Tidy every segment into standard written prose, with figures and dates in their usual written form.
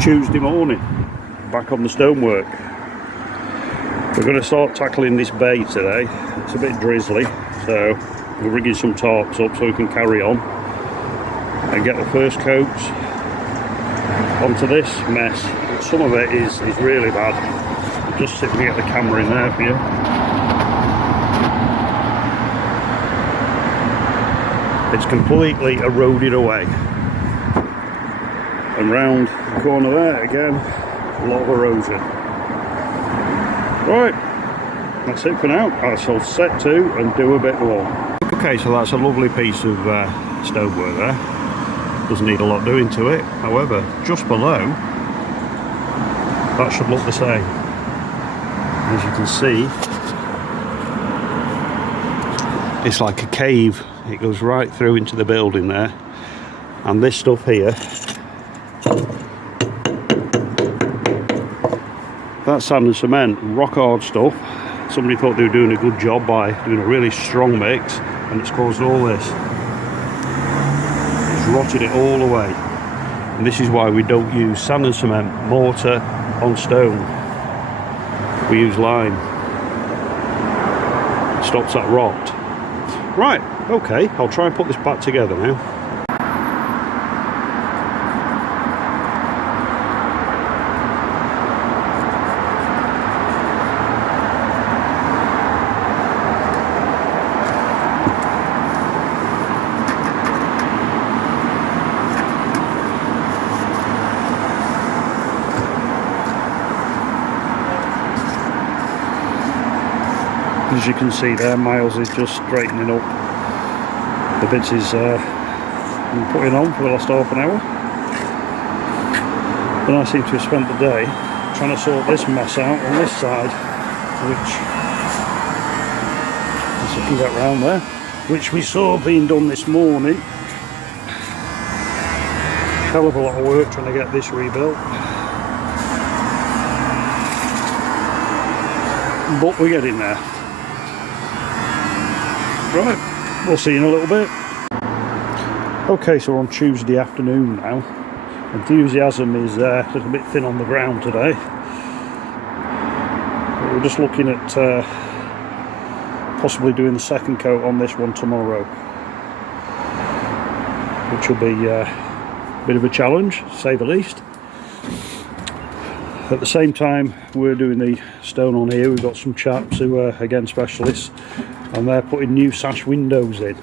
Tuesday morning, back on the stonework. We're going to start tackling this bay today. It's a bit drizzly, so we're rigging some tarps up so we can carry on and get the first coats onto this mess. Some of it is really bad. I'll just sit and get the camera in there for you. It's completely eroded away. And round the corner there again, a lot of erosion. Right, that's it for now. I shall set to and do a bit more. Okay, so that's a lovely piece of stonework there. Doesn't need a lot doing to it. However, just below, that should look the same. As you can see, it's like a cave. It goes right through into the building there. And this stuff here, that's sand and cement, rock hard stuff. Somebody thought they were doing a good job by doing a really strong mix, and it's caused all this. It's rotted it all away. And this is why we don't use sand and cement mortar on stone. We use lime. It stops that rot. Right, okay, I'll try and put this back together now. As you can see there, Miles is just straightening up the bits he's been putting on for the last half an hour. And I seem to have spent the day trying to sort this mess out on this side, which, as you can get round there, which we saw being done this morning. Hell of a lot of work trying to get this rebuilt. But we're getting there. Right, we'll see you in a little bit. Okay, so we're on Tuesday afternoon now. Enthusiasm is a little bit thin on the ground today. But we're just looking at possibly doing the second coat on this one tomorrow, which will be a bit of a challenge, to say the least. At the same time we're doing the stone on here, we've got some chaps who are again specialists, and they're putting new sash windows in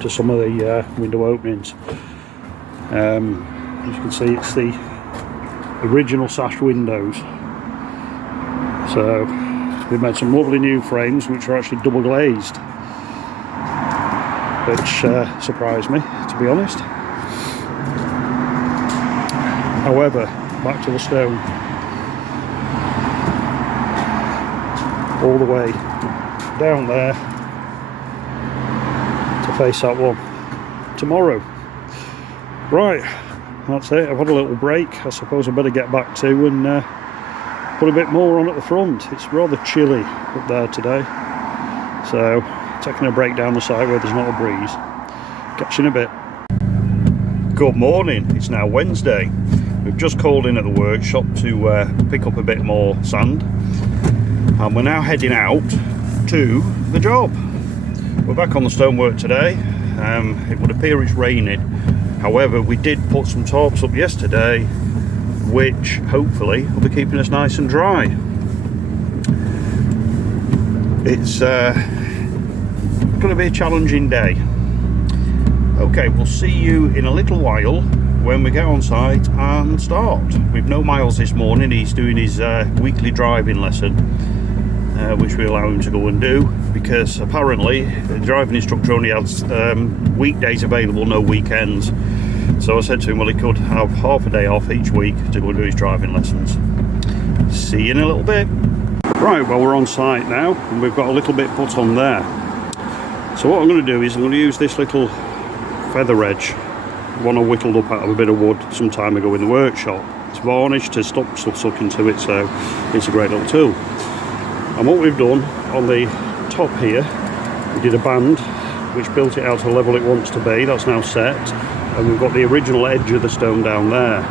to some of the window openings. As you can see, it's the original sash windows. So we've made some lovely new frames which are actually double glazed, which surprised me, to be honest. However, back to the stone. All the way down there to face that one tomorrow. Right, that's it. I've had a little break. I suppose I better get back to and put a bit more on at the front. It's rather chilly up there today, so taking a break down the side where there's not a breeze. Catch you in a bit. Good morning. It's now Wednesday. We've just called in at the workshop to pick up a bit more sand, and we're now heading out to the job. We're back on the stonework today. It would appear it's raining. However, we did put some tarps up yesterday, which hopefully will be keeping us nice and dry. It's going to be a challenging day. Okay, we'll see you in a little while when we get on site and start. We've no Miles this morning. He's doing his weekly driving lesson, which we allow him to go and do, because apparently the driving instructor only has weekdays available, no weekends. So I said to him, well, he could have half a day off each week to go and do his driving lessons. See you in a little bit. Right, well, we're on site now, and we've got a little bit put on there. So what I'm going to do is I'm going to use this little feather edge, one I whittled up out of a bit of wood some time ago in the workshop. It's varnished to stop stuff sucking to it, so it's a great little tool. And what we've done on the top here, we did a band which built it out to the level it wants to be. That's now set, and we've got the original edge of the stone down there.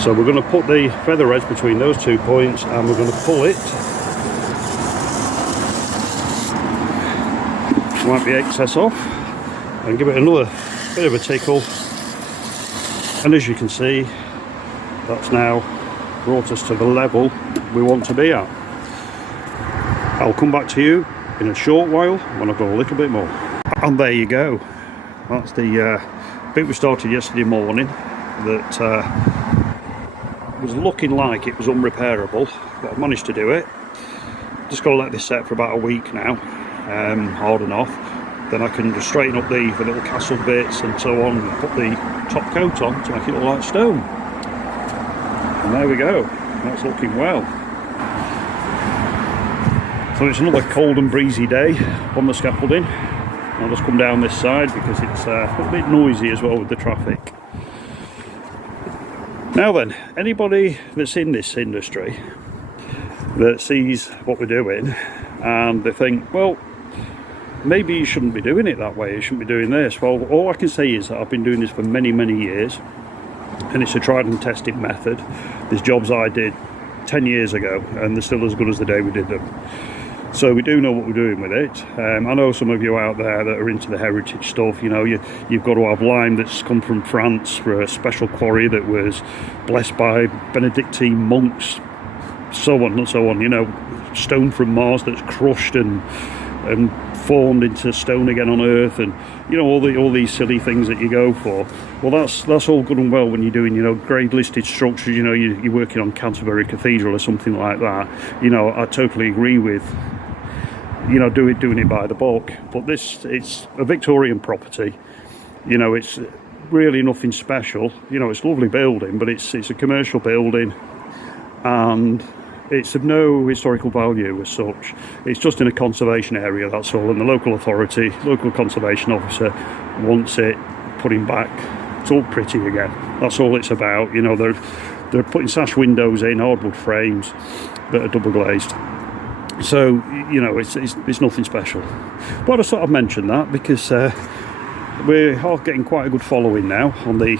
So we're going to put the feather edge between those 2 points, and we're going to pull it. Wipe the excess off and give it another bit of a tickle, and as you can see, that's now brought us to the level we want to be at. I'll come back to you in a short while when I've got a little bit more. And there you go, that's the bit we started yesterday morning that was looking like it was unrepairable, but I've managed to do it. Just got to let this set for about a week now, hard and off. Then I can just straighten up the little castle bits and so on, and put the top coat on to make it look like stone. And there we go, that's looking well. So it's another cold and breezy day on the scaffolding. I'll just come down this side because it's a bit noisy as well with the traffic. Now then, anybody that's in this industry that sees what we're doing and they think, well, maybe you shouldn't be doing it that way, you shouldn't be doing this. Well, all I can say is that I've been doing this for many, many years, and it's a tried and tested method. There's jobs I did 10 years ago and they're still as good as the day we did them. So we do know what we're doing with it. I know some of you out there that are into the heritage stuff, you know, you've got to have lime that's come from France for a special quarry that was blessed by Benedictine monks, so on and so on, you know, stone from Mars that's crushed and formed into stone again on Earth, and you know, all these silly things that you go for. Well, that's all good and well when you're doing, you know, grade listed structures, you know, you're working on Canterbury Cathedral or something like that. You know, I totally agree with, you know, doing it by the book. But this, it's a Victorian property, you know, it's really nothing special. You know, it's a lovely building, but it's a commercial building, and it's of no historical value as such. It's just in a conservation area, that's all, and the local authority, local conservation officer wants it putting back. It's all pretty again. That's all it's about. You know, they're putting sash windows in, hardwood frames that are double glazed. So, you know, it's nothing special. But I sort of mentioned that because we are getting quite a good following now on the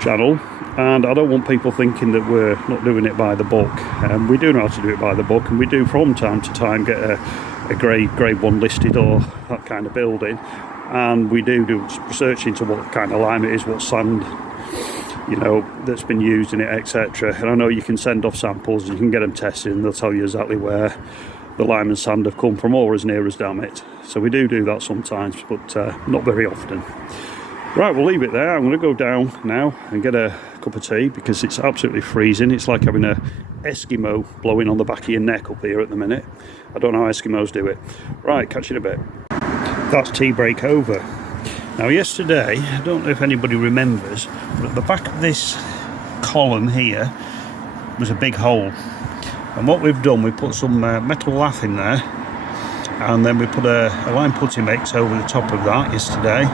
channel, and I don't want people thinking that we're not doing it by the book. We do know how to do it by the book, and we do from time to time get a grade 1 listed or that kind of building, and we do research into what kind of lime it is, what sand, you know, that's been used in it, etc. And I know you can send off samples, you can get them tested, and they'll tell you exactly where the lime and sand have come from, or as near as damn it. So we do that sometimes, but not very often. Right, we'll leave it there. I'm going to go down now and get a cup of tea because it's absolutely freezing. It's like having a Eskimo blowing on the back of your neck up here at the minute. I don't know how Eskimos do it. Right, catch you in a bit. That's tea break over. Now yesterday, I don't know if anybody remembers, but at the back of this column here was a big hole. And what we've done, we put some metal lath in there, and then we put a lime putty mix over the top of that yesterday,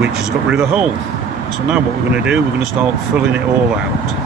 which has got rid of the hole. So now what we're going to do, we're going to start filling it all out.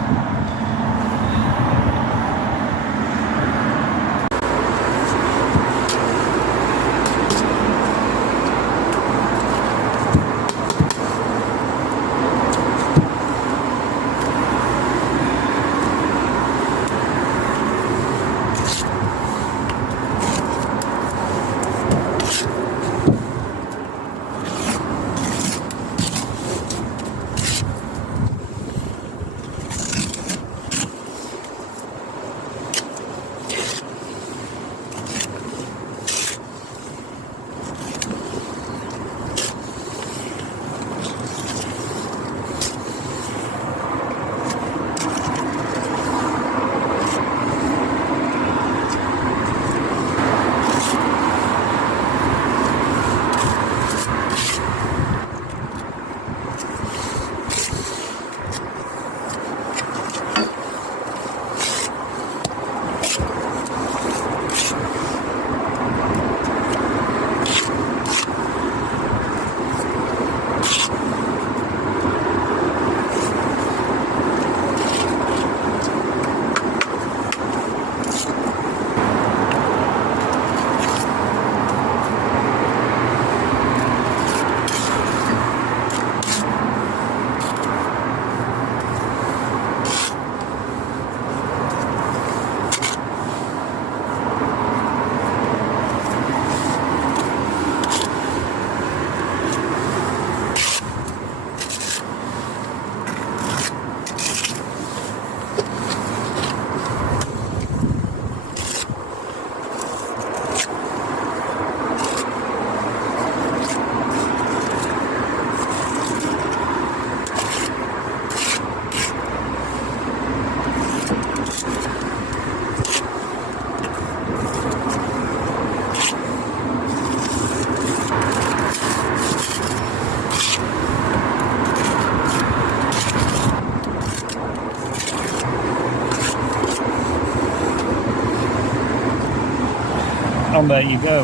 And there you go.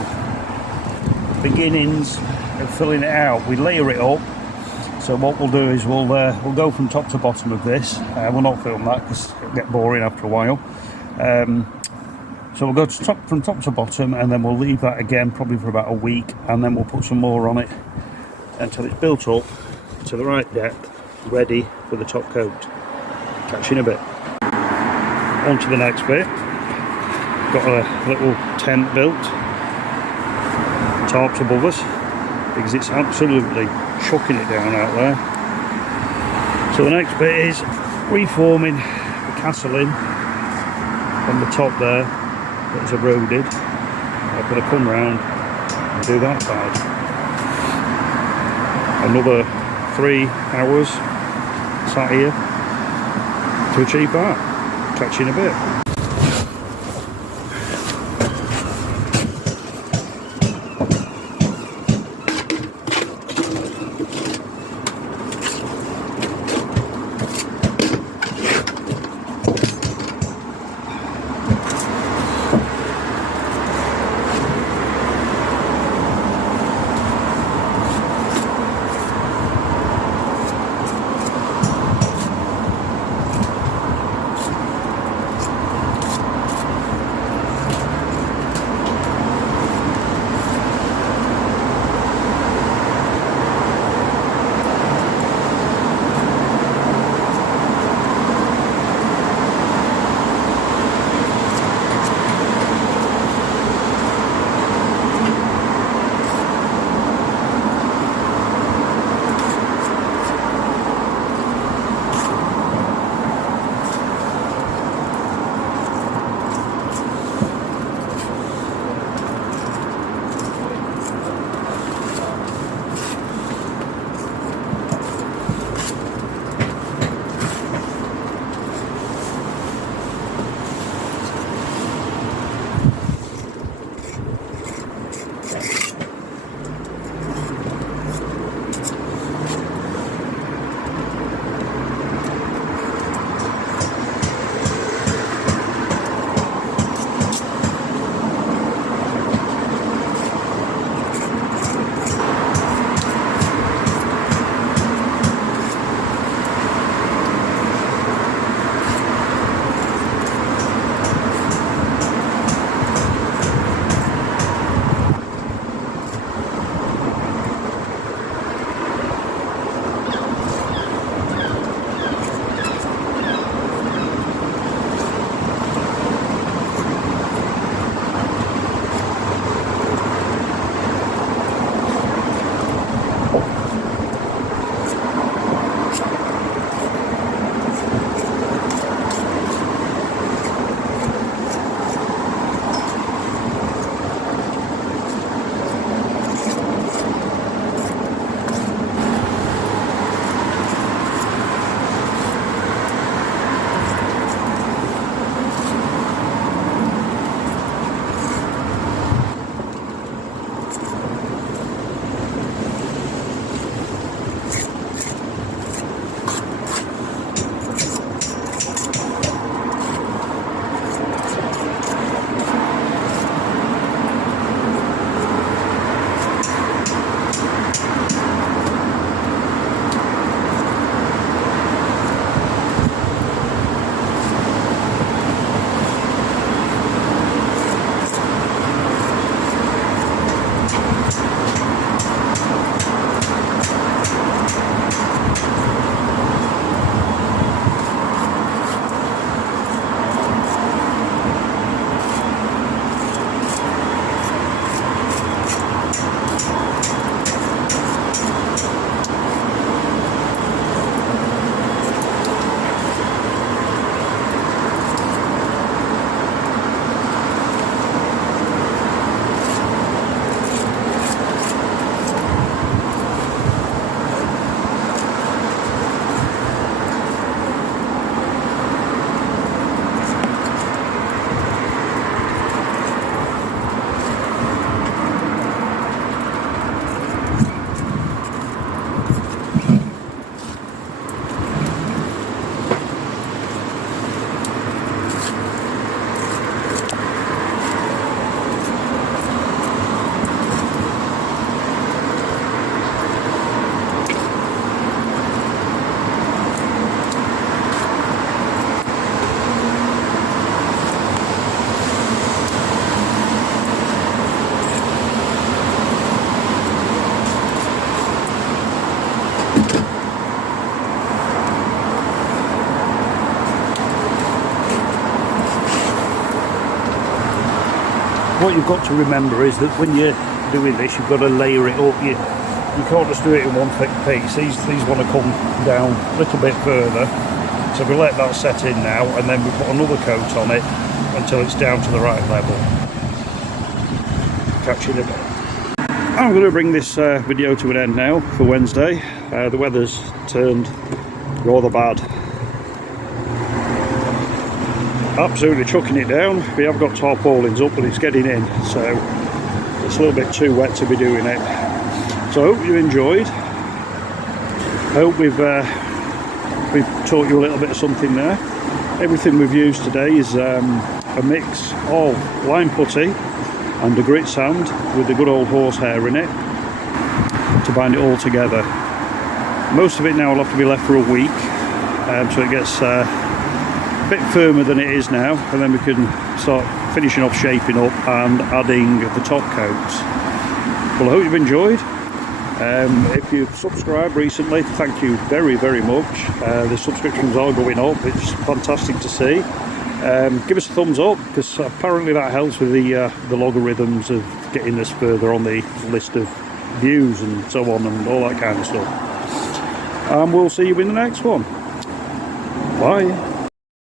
Beginnings of filling it out. We layer it up. So what we'll do is we'll go from top to bottom of this. We'll not film that because it'll get boring after a while. So we'll go from top to bottom, and then we'll leave that again probably for about a week, and then we'll put some more on it until it's built up to the right depth, ready for the top coat. Catch you in a bit. On to the next bit. Got a little tent built, tarps above us, because it's absolutely chucking it down out there. So the next bit is reforming the castle in on the top there that is eroded. I've got to come round and do that side. Another 3 hours sat here to achieve that. Catch you in a bit. what you've got to remember is that when you're doing this, you've got to layer it up. You can't just do it in one thick piece. These want to come down a little bit further. So we let that set in now, and then we put another coat on it until it's down to the right level. Catch you in a bit. I'm going to bring this video to an end now for Wednesday. The weather's turned rather bad. Absolutely chucking it down. We have got tarpaulins up, but it's getting in, so it's a little bit too wet to be doing it. So I hope you enjoyed. I hope we've taught you a little bit of something there. Everything we've used today is a mix of lime putty and a grit sand with the good old horsehair in it to bind it all together. Most of it now will have to be left for a week, so it gets a bit firmer than it is now, and then we can start finishing off shaping up and adding the top coats. Well, I hope you've enjoyed. If you've subscribed recently, thank you very, very much. The subscriptions are going up. It's fantastic to see. Give us a thumbs up, because apparently that helps with the logarithms of getting us further on the list of views and so on and all that kind of stuff. And we'll see you in the next one. Bye.